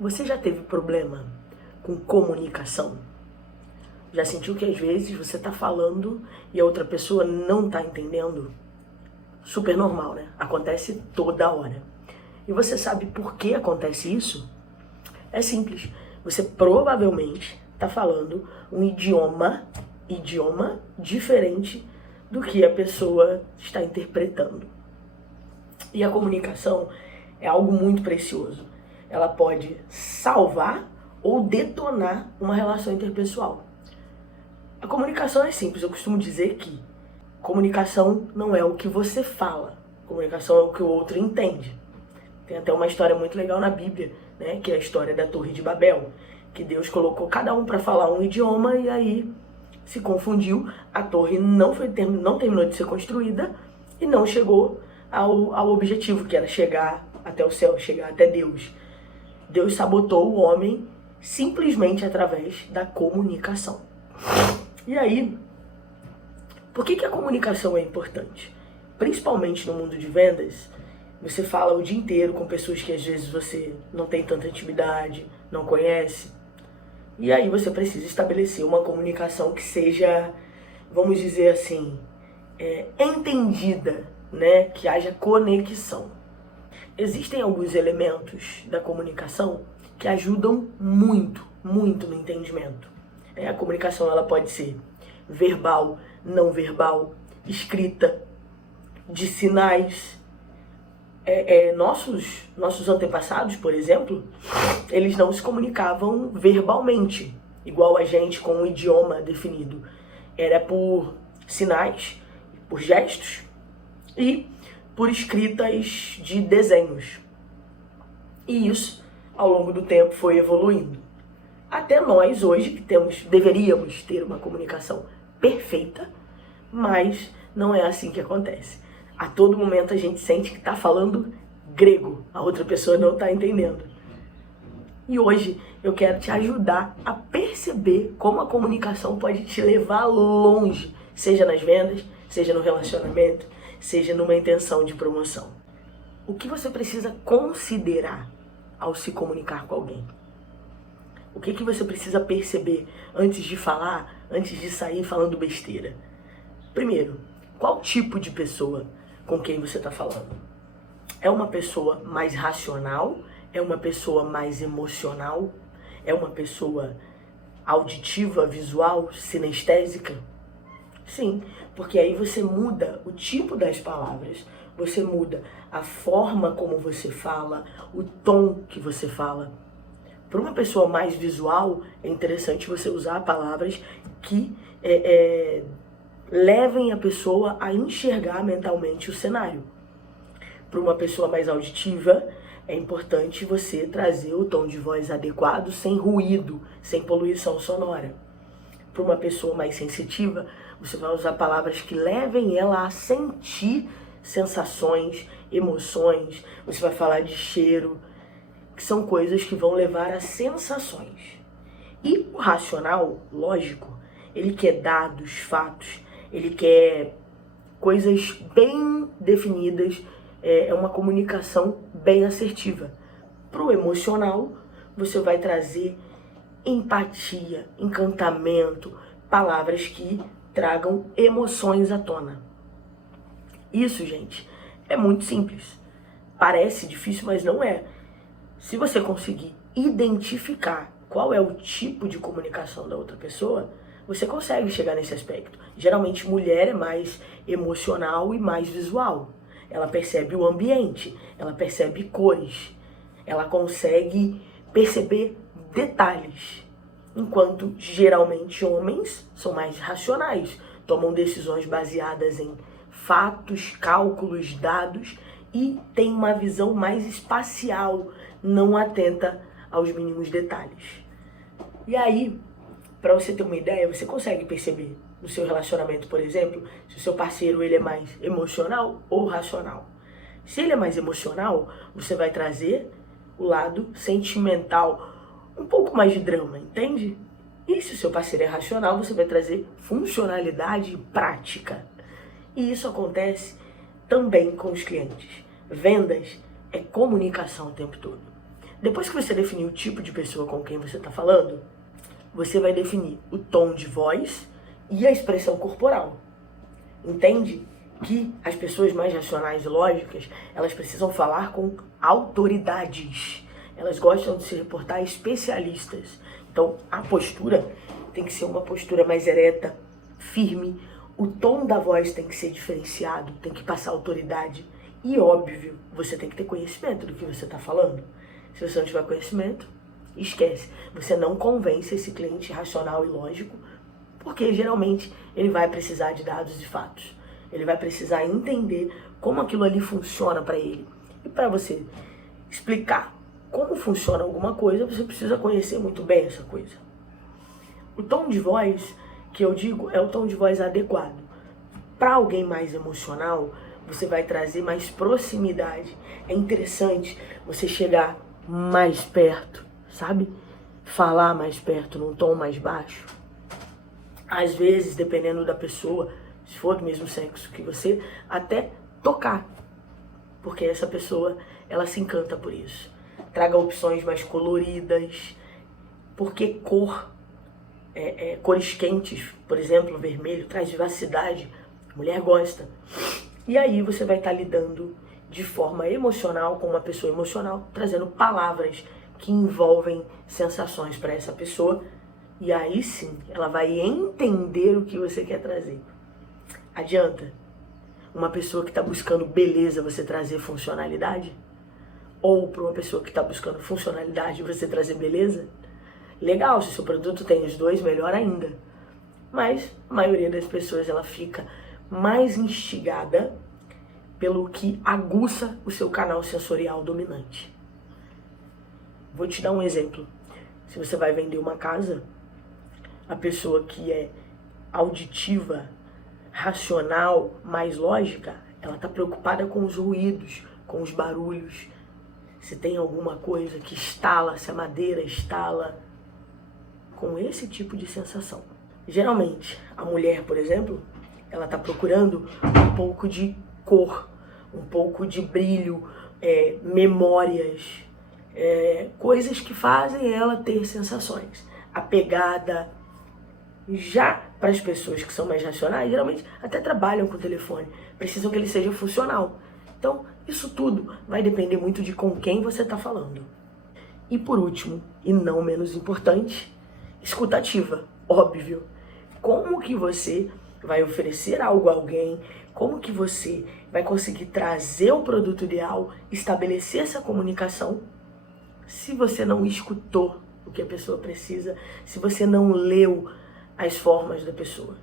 Você já teve problema com comunicação? Já sentiu que às vezes você tá falando e a outra pessoa não tá entendendo? Super normal, né? Acontece toda hora. E você sabe por que acontece isso? É simples. Você provavelmente tá falando um idioma diferente do que a pessoa está interpretando. E a comunicação é algo muito precioso. Ela pode salvar ou detonar uma relação interpessoal. A comunicação é simples. Eu costumo dizer que comunicação não é o que você fala. Comunicação é o que o outro entende. Tem até uma história muito legal na Bíblia, né, que é a história da Torre de Babel, que Deus colocou cada um para falar um idioma e aí se confundiu. A torre não terminou de ser construída e não chegou ao objetivo, que era chegar até o céu, chegar até Deus. Deus sabotou o homem simplesmente através da comunicação. E aí, por que a comunicação é importante? Principalmente no mundo de vendas, você fala o dia inteiro com pessoas que às vezes você não tem tanta intimidade, não conhece. E aí você precisa estabelecer uma comunicação que seja, vamos dizer assim, entendida, né? Que haja conexão. Existem alguns elementos da comunicação que ajudam muito no entendimento. A comunicação ela pode ser verbal, não verbal, escrita, de sinais. Nossos antepassados, por exemplo, eles não se comunicavam verbalmente, igual a gente com um idioma definido. Era por sinais, por gestos e por escritas de desenhos. E isso, ao longo do tempo, foi evoluindo. Até nós, hoje, que deveríamos ter uma comunicação perfeita, mas não é assim que acontece. A todo momento a gente sente que está falando grego, a outra pessoa não está entendendo. E hoje eu quero te ajudar a perceber como a comunicação pode te levar longe, seja nas vendas, seja no relacionamento, seja numa intenção de promoção. O que você precisa considerar ao se comunicar com alguém? O que você precisa perceber antes de falar, antes de sair falando besteira? Primeiro, qual tipo de pessoa com quem você está falando? É uma pessoa mais racional? É uma pessoa mais emocional? É uma pessoa auditiva, visual, sinestésica? Sim, porque aí você muda o tipo das palavras, você muda a forma como você fala, o tom que você fala. Para uma pessoa mais visual, é interessante você usar palavras que levem a pessoa a enxergar mentalmente o cenário. Para uma pessoa mais auditiva, é importante você trazer o tom de voz adequado, sem ruído, sem poluição sonora. Para uma pessoa mais sensitiva, você vai usar palavras que levem ela a sentir sensações, emoções. Você vai falar de cheiro, que são coisas que vão levar a sensações. E o racional, lógico, ele quer dados, fatos, ele quer coisas bem definidas, é uma comunicação bem assertiva. Para o emocional, você vai trazer empatia, encantamento, palavras que tragam emoções à tona. Isso, gente, é muito simples. Parece difícil, mas não é. Se você conseguir identificar qual é o tipo de comunicação da outra pessoa, você consegue chegar nesse aspecto. Geralmente, mulher é mais emocional e mais visual. Ela percebe o ambiente, ela percebe cores, ela consegue perceber detalhes. Enquanto, geralmente, homens são mais racionais, tomam decisões baseadas em fatos, cálculos, dados e têm uma visão mais espacial, não atenta aos mínimos detalhes. E aí, para você ter uma ideia, você consegue perceber no seu relacionamento, por exemplo, se o seu parceiro ele é mais emocional ou racional. Se ele é mais emocional, você vai trazer o lado sentimental, um pouco mais de drama, entende? E se o seu parceiro é racional, você vai trazer funcionalidade e prática. E isso acontece também com os clientes. Vendas é comunicação o tempo todo. Depois que você definir o tipo de pessoa com quem você está falando, você vai definir o tom de voz e a expressão corporal. Entende que as pessoas mais racionais e lógicas, elas precisam falar com autoridades. Elas gostam de se reportar a especialistas. Então, a postura tem que ser uma postura mais ereta, firme. O tom da voz tem que ser diferenciado, tem que passar autoridade. E, óbvio, você tem que ter conhecimento do que você está falando. Se você não tiver conhecimento, esquece. Você não convence esse cliente racional e lógico, porque geralmente ele vai precisar de dados e fatos. Ele vai precisar entender como aquilo ali funciona para ele. E para você explicar como funciona alguma coisa, você precisa conhecer muito bem essa coisa. O tom de voz que eu digo é o tom de voz adequado. Para alguém mais emocional, você vai trazer mais proximidade. É interessante você chegar mais perto, sabe? Falar mais perto, num tom mais baixo. Às vezes, dependendo da pessoa, se for do mesmo sexo que você, até tocar. Porque essa pessoa, ela se encanta por isso. Traga opções mais coloridas. Porque cores quentes, por exemplo, vermelho, traz vivacidade. A mulher gosta. E aí você vai estar lidando de forma emocional com uma pessoa emocional, trazendo palavras que envolvem sensações para essa pessoa. E aí sim, ela vai entender o que você quer trazer. Adianta uma pessoa que está buscando beleza você trazer funcionalidade? Ou para uma pessoa que está buscando funcionalidade você trazer beleza? Legal, se o seu produto tem os dois, melhor ainda. Mas a maioria das pessoas ela fica mais instigada pelo que aguça o seu canal sensorial dominante. Vou te dar um exemplo. Se você vai vender uma casa, a pessoa que é auditiva, racional, mais lógica, ela está preocupada com os ruídos, com os barulhos. Se tem alguma coisa que estala, se a madeira estala, com esse tipo de sensação. Geralmente, a mulher, por exemplo, ela está procurando um pouco de cor, um pouco de brilho, memórias, coisas que fazem ela ter sensações. A pegada. Já para as pessoas que são mais racionais, geralmente até trabalham com o telefone, precisam que ele seja funcional. Então, isso tudo vai depender muito de com quem você está falando. E por último, e não menos importante, escutativa, óbvio. Como que você vai oferecer algo a alguém, como que você vai conseguir trazer o produto ideal, estabelecer essa comunicação, se você não escutou o que a pessoa precisa, se você não leu as formas da pessoa.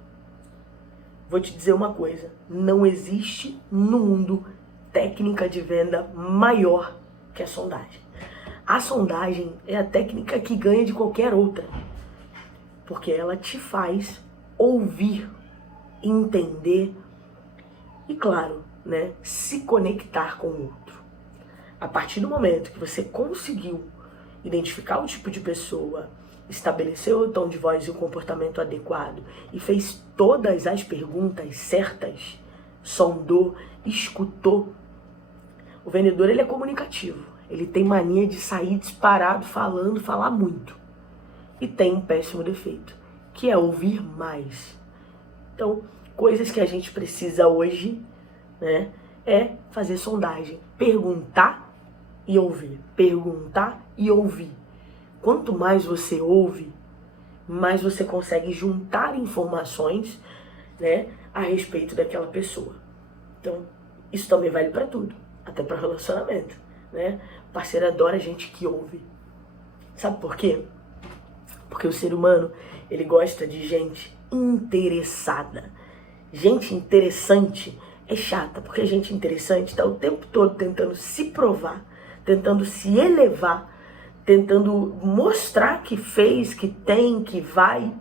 Vou te dizer uma coisa, não existe no mundo técnica de venda maior que a sondagem. A sondagem é a técnica que ganha de qualquer outra, porque ela te faz ouvir, entender e, claro, né, se conectar com o outro. A partir do momento que você conseguiu identificar o tipo de pessoa, estabeleceu o tom de voz e o comportamento adequado e fez todas as perguntas certas, sondou, escutou. O vendedor ele é comunicativo, ele tem mania de sair disparado falando, falar muito. E tem um péssimo defeito, que é ouvir mais. Então, coisas que a gente precisa hoje, né, é fazer sondagem, perguntar e ouvir, perguntar e ouvir. Quanto mais você ouve, mais você consegue juntar informações, né, a respeito daquela pessoa. Então, isso também vale para tudo, até para relacionamento, né? O parceiro adora gente que ouve. Sabe por quê? Porque o ser humano, ele gosta de gente interessada. Gente interessante é chata, porque gente interessante está o tempo todo tentando se provar, tentando se elevar, tentando mostrar que fez, que tem, que vai.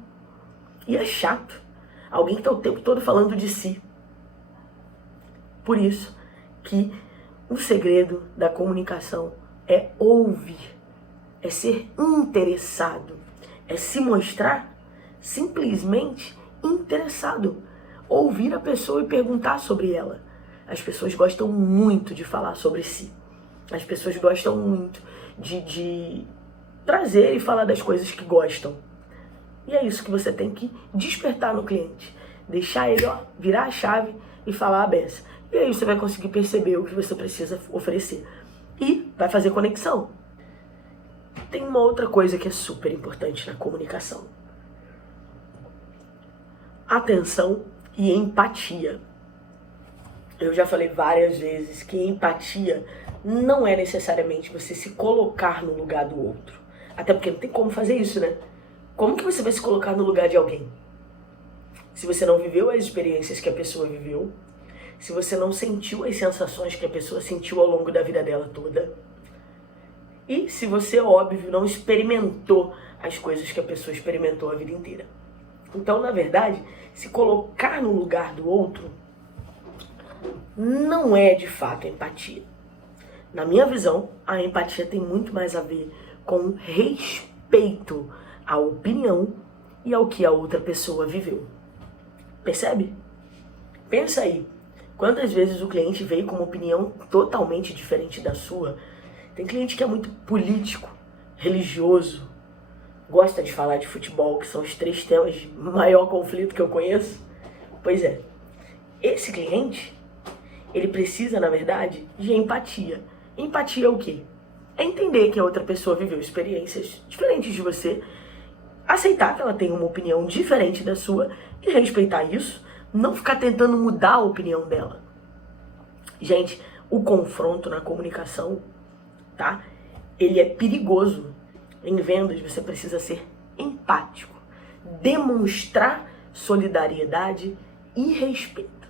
E é chato. Alguém que está o tempo todo falando de si. Por isso que o segredo da comunicação é ouvir, é ser interessado, é se mostrar simplesmente interessado. Ouvir a pessoa e perguntar sobre ela. As pessoas gostam muito de falar sobre si. As pessoas gostam muito de trazer e falar das coisas que gostam. E é isso que você tem que despertar no cliente. Deixar ele, virar a chave e falar a beça. E aí você vai conseguir perceber o que você precisa oferecer. E vai fazer conexão. Tem uma outra coisa que é super importante na comunicação. Atenção e empatia. Eu já falei várias vezes que empatia não é necessariamente você se colocar no lugar do outro. Até porque não tem como fazer isso, né? Como que você vai se colocar no lugar de alguém? Se você não viveu as experiências que a pessoa viveu, se você não sentiu as sensações que a pessoa sentiu ao longo da vida dela toda, e se você, óbvio, não experimentou as coisas que a pessoa experimentou a vida inteira. Então, na verdade, se colocar no lugar do outro não é de fato empatia. Na minha visão, a empatia tem muito mais a ver com respeito à opinião e ao que a outra pessoa viveu. Percebe? Pensa aí, quantas vezes o cliente veio com uma opinião totalmente diferente da sua? Tem cliente que é muito político, religioso, gosta de falar de futebol, que são os 3 temas de maior conflito que eu conheço. Pois é, esse cliente, ele precisa, na verdade, de empatia. Empatia é o quê? É entender que a outra pessoa viveu experiências diferentes de você, aceitar que ela tem uma opinião diferente da sua e respeitar isso, não ficar tentando mudar a opinião dela. Gente, o confronto na comunicação, tá? Ele é perigoso. Em vendas, você precisa ser empático, demonstrar solidariedade e respeito.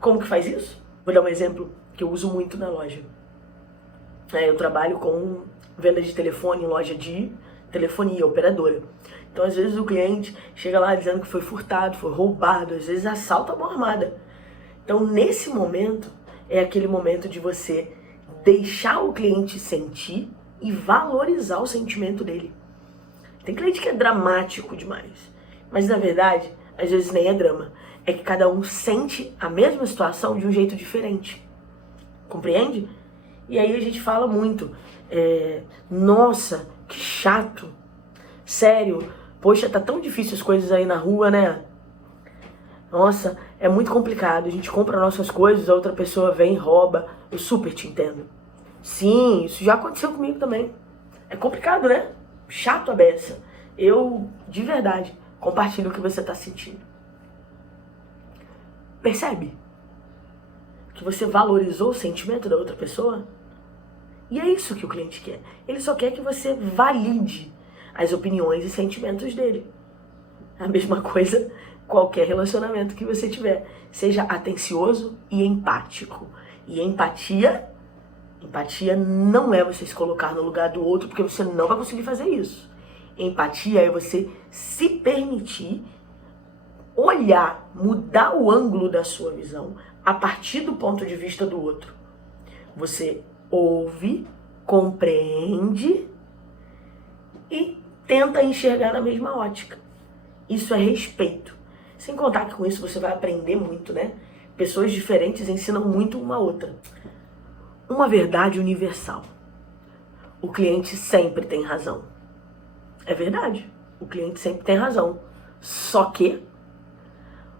Como que faz isso? Vou dar um exemplo que eu uso muito na loja. Eu trabalho com venda de telefone em loja de telefonia, operadora. Então, às vezes, o cliente chega lá dizendo que foi furtado, foi roubado, às vezes assalto à mão armada. Então, nesse momento, é aquele momento de você deixar o cliente sentir e valorizar o sentimento dele. Tem cliente que é dramático demais, mas na verdade, às vezes nem é drama. É que cada um sente a mesma situação de um jeito diferente. Compreende? E aí a gente fala muito, nossa, que chato. Sério, poxa, tá tão difícil as coisas aí na rua, né? Nossa, é muito complicado. A gente compra nossas coisas, a outra pessoa vem e rouba. Eu super te entendo. Sim, isso já aconteceu comigo também. É complicado, né? Chato a beça. Eu, de verdade, compartilho o que você tá sentindo. Percebe? Que você valorizou o sentimento da outra pessoa? E é isso que o cliente quer. Ele só quer que você valide as opiniões e sentimentos dele. A mesma coisa, qualquer relacionamento que você tiver. Seja atencioso e empático. E empatia não é você se colocar no lugar do outro, porque você não vai conseguir fazer isso. Empatia é você se permitir olhar, mudar o ângulo da sua visão a partir do ponto de vista do outro. Você ouve, compreende e tenta enxergar na mesma ótica. Isso é respeito. Sem contar que com isso você vai aprender muito, né? Pessoas diferentes ensinam muito uma a outra. Uma verdade universal. O cliente sempre tem razão. É verdade. O cliente sempre tem razão. Só que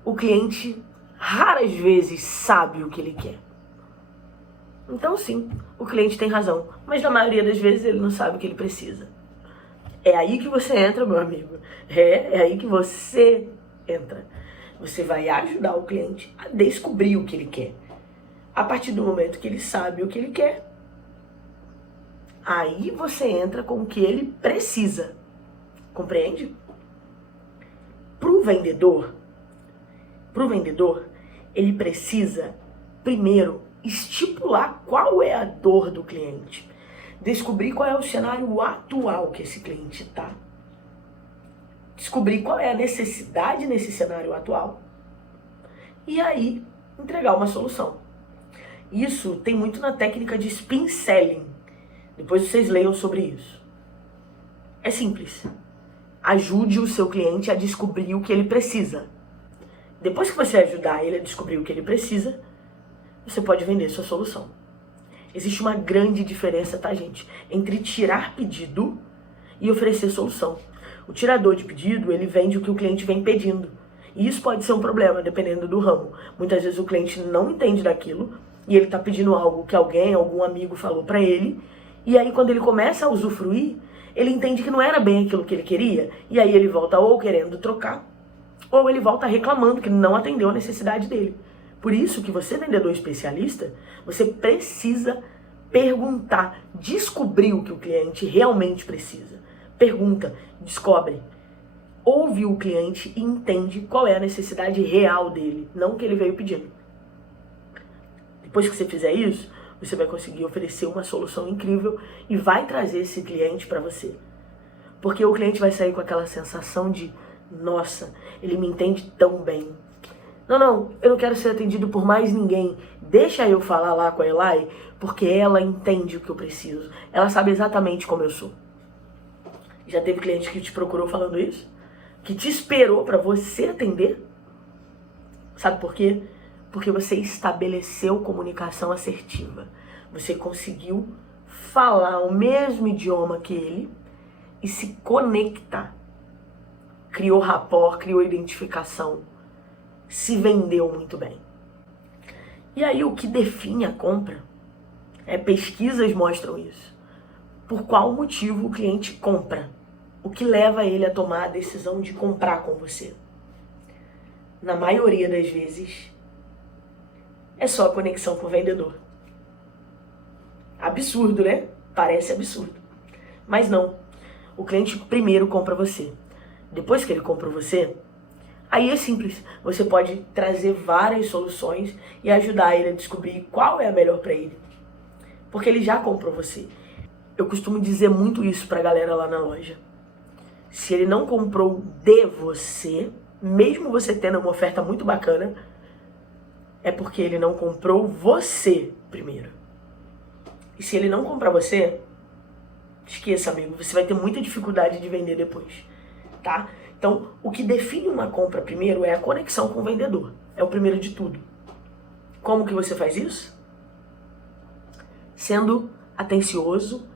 o cliente raras vezes sabe o que ele quer. Então sim, o cliente tem razão, mas na maioria das vezes ele não sabe o que ele precisa. É aí que você entra, meu amigo. É aí que você entra. Você vai ajudar o cliente a descobrir o que ele quer. A partir do momento que ele sabe o que ele quer, aí você entra com o que ele precisa. Compreende? Pro vendedor, ele precisa, primeiro, estipular qual é a dor do cliente. Descobrir qual é o cenário atual que esse cliente está. Descobrir qual é a necessidade nesse cenário atual. E aí, entregar uma solução. Isso tem muito na técnica de spin selling. Depois vocês leiam sobre isso. É simples. Ajude o seu cliente a descobrir o que ele precisa. Depois que você ajudar ele a descobrir o que ele precisa, você pode vender sua solução. Existe uma grande diferença, tá, gente? Entre tirar pedido e oferecer solução. O tirador de pedido, ele vende o que o cliente vem pedindo. E isso pode ser um problema, dependendo do ramo. Muitas vezes o cliente não entende daquilo e ele tá pedindo algo que algum amigo falou pra ele. E aí quando ele começa a usufruir, ele entende que não era bem aquilo que ele queria. E aí ele volta ou querendo trocar, ou ele volta reclamando que não atendeu a necessidade dele. Por isso que você, vendedor especialista, você precisa perguntar, descobrir o que o cliente realmente precisa. Pergunta, descobre. Ouve o cliente e entende qual é a necessidade real dele, não o que ele veio pedindo. Depois que você fizer isso, você vai conseguir oferecer uma solução incrível e vai trazer esse cliente para você. Porque o cliente vai sair com aquela sensação de, nossa, ele me entende tão bem. Não, eu não quero ser atendido por mais ninguém. Deixa eu falar lá com a Eli, porque ela entende o que eu preciso. Ela sabe exatamente como eu sou. Já teve cliente que te procurou falando isso? Que te esperou para você atender? Sabe por quê? Porque você estabeleceu comunicação assertiva. Você conseguiu falar o mesmo idioma que ele e se conectar. Criou rapport, criou identificação. Se vendeu muito bem. E aí o que define a compra, pesquisas mostram isso. Por qual motivo o cliente compra? O que leva ele a tomar a decisão de comprar com você? Na maioria das vezes, é só a conexão com o vendedor. Absurdo, né? Parece absurdo. Mas não. O cliente primeiro compra você. Depois que ele compra você, aí é simples. Você pode trazer várias soluções e ajudar ele a descobrir qual é a melhor para ele. Porque ele já comprou você. Eu costumo dizer muito isso pra galera lá na loja. Se ele não comprou de você, mesmo você tendo uma oferta muito bacana, é porque ele não comprou você primeiro. E se ele não comprar você, esqueça, amigo, você vai ter muita dificuldade de vender depois, tá? Então, o que define uma compra primeiro é a conexão com o vendedor. É o primeiro de tudo. Como que você faz isso? Sendo atencioso,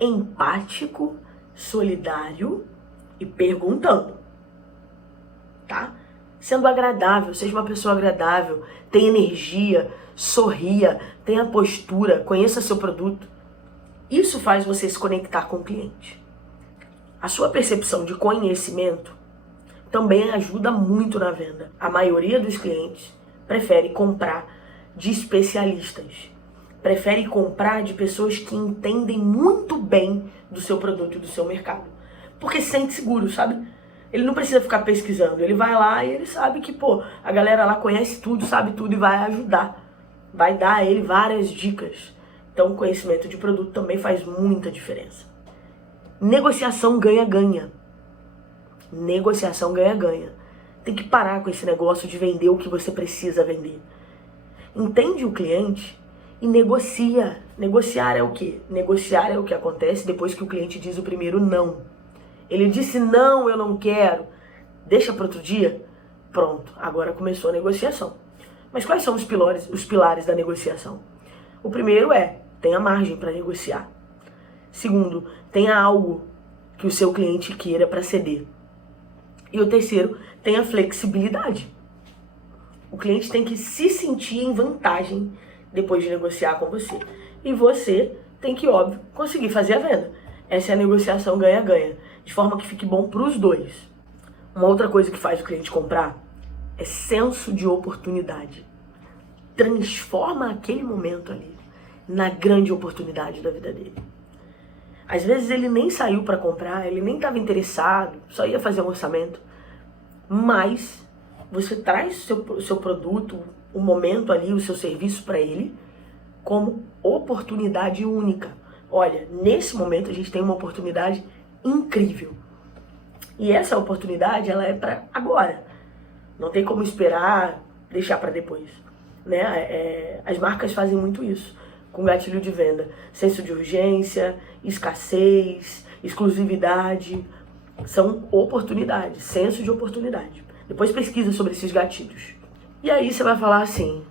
empático, solidário e perguntando, tá? Sendo agradável, seja uma pessoa agradável, tenha energia, sorria, tenha postura, conheça seu produto. Isso faz você se conectar com o cliente. A sua percepção de conhecimento também ajuda muito na venda. A maioria dos clientes prefere comprar de especialistas. Prefere comprar de pessoas que entendem muito bem do seu produto e do seu mercado. Porque se sente seguro, sabe? Ele não precisa ficar pesquisando. Ele vai lá e ele sabe que, a galera lá conhece tudo, sabe tudo e vai ajudar. Vai dar a ele várias dicas. Então, o conhecimento de produto também faz muita diferença. Negociação ganha-ganha. Negociação ganha-ganha. Tem que parar com esse negócio de vender o que você precisa vender. Entende o cliente e negocia. Negociar é o quê? Negociar é o que acontece depois que o cliente diz o primeiro não. Ele disse não, eu não quero. Deixa para outro dia. Pronto, agora começou a negociação. Mas quais são os pilares da negociação? O primeiro tenha margem para negociar. Segundo, tenha algo que o seu cliente queira para ceder. E o terceiro, tenha flexibilidade. O cliente tem que se sentir em vantagem depois de negociar com você. E você tem que, óbvio, conseguir fazer a venda. Essa é a negociação ganha-ganha, de forma que fique bom para os dois. Uma outra coisa que faz o cliente comprar é senso de oportunidade. Transforma aquele momento ali na grande oportunidade da vida dele. Às vezes ele nem saiu para comprar, ele nem estava interessado, só ia fazer um orçamento. Mas você traz o seu produto, o momento ali, o seu serviço para ele, como oportunidade única. Olha, nesse momento a gente tem uma oportunidade incrível. E essa oportunidade, ela é para agora. Não tem como esperar, deixar para depois. Né? As marcas fazem muito isso, com gatilho de venda. Senso de urgência, escassez, exclusividade. São oportunidades, senso de oportunidade. Depois pesquisa sobre esses gatilhos. E aí você vai falar assim,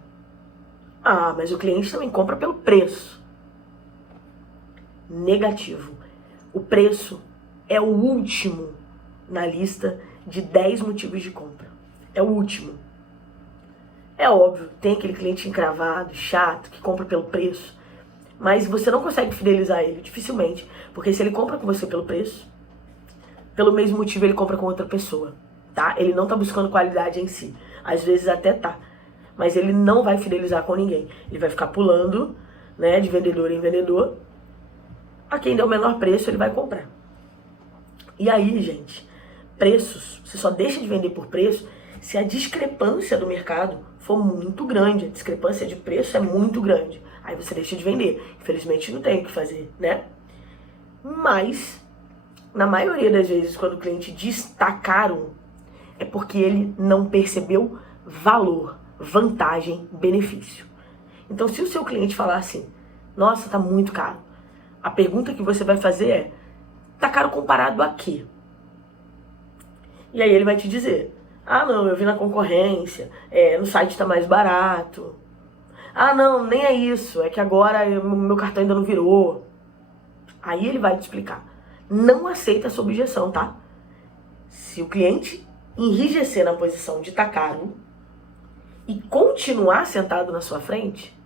mas o cliente também compra pelo preço. negativo. O preço é o último na lista de 10 motivos de compra. É o último. É óbvio, tem aquele cliente encravado, chato, que compra pelo preço, mas você não consegue fidelizar ele, dificilmente, porque se ele compra com você pelo preço, pelo mesmo motivo ele compra com outra pessoa, tá? Ele não tá buscando qualidade em si, às vezes até tá, mas ele não vai fidelizar com ninguém. Ele vai ficar pulando, né, de vendedor em vendedor, a quem der o menor preço ele vai comprar. E aí, gente, preços, você só deixa de vender por preço se a discrepância do mercado for muito grande. A discrepância de preço é muito grande. Aí você deixa de vender. Infelizmente não tem o que fazer, né? Mas, na maioria das vezes, quando o cliente diz tá caro, é porque ele não percebeu valor, vantagem, benefício. Então, se o seu cliente falar assim, nossa, tá muito caro, a pergunta que você vai fazer é, tá caro comparado a quê? E aí ele vai te dizer, ah não, eu vi na concorrência, no site tá mais barato. Ah não, nem é isso, é que agora meu cartão ainda não virou. Aí ele vai te explicar. Não aceita essa objeção, tá? Se o cliente enrijecer na posição de tá caro e continuar sentado na sua frente,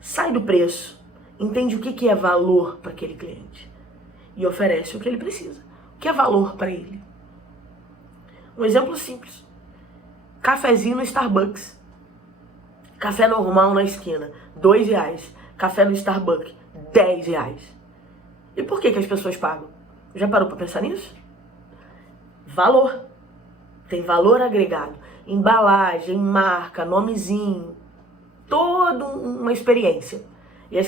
sai do preço, entende o que é valor para aquele cliente e oferece o que ele precisa. O que é valor para ele? Um exemplo simples. Cafezinho no Starbucks. Café normal na esquina, R$2. Café no Starbucks, R$10. E por que as pessoas pagam? Já parou para pensar nisso? Valor. Tem valor agregado. Embalagem, marca, nomezinho. Toda uma experiência. E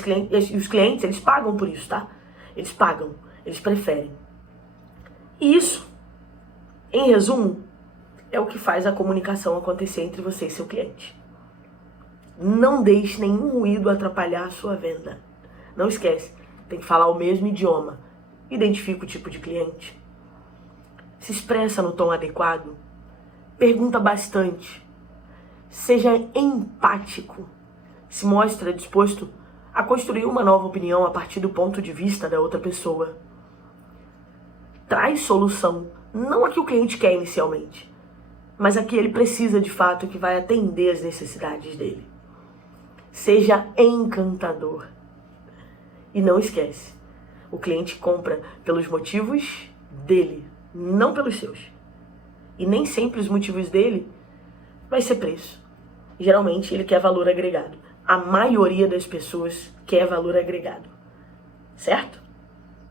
os clientes, eles pagam por isso, tá? Eles pagam. Eles preferem. E isso, em resumo, é o que faz a comunicação acontecer entre você e seu cliente. Não deixe nenhum ruído atrapalhar a sua venda. Não esquece, tem que falar o mesmo idioma. Identifica o tipo de cliente. Se expressa no tom adequado. Pergunta bastante. Seja empático. Se mostra disposto a construir uma nova opinião a partir do ponto de vista da outra pessoa. Traz solução, não a que o cliente quer inicialmente, mas a que ele precisa de fato, que vai atender as necessidades dele. Seja encantador. E não esquece, o cliente compra pelos motivos dele, não pelos seus. E nem sempre os motivos dele vai ser preço. Geralmente ele quer valor agregado. A maioria das pessoas quer valor agregado. Certo?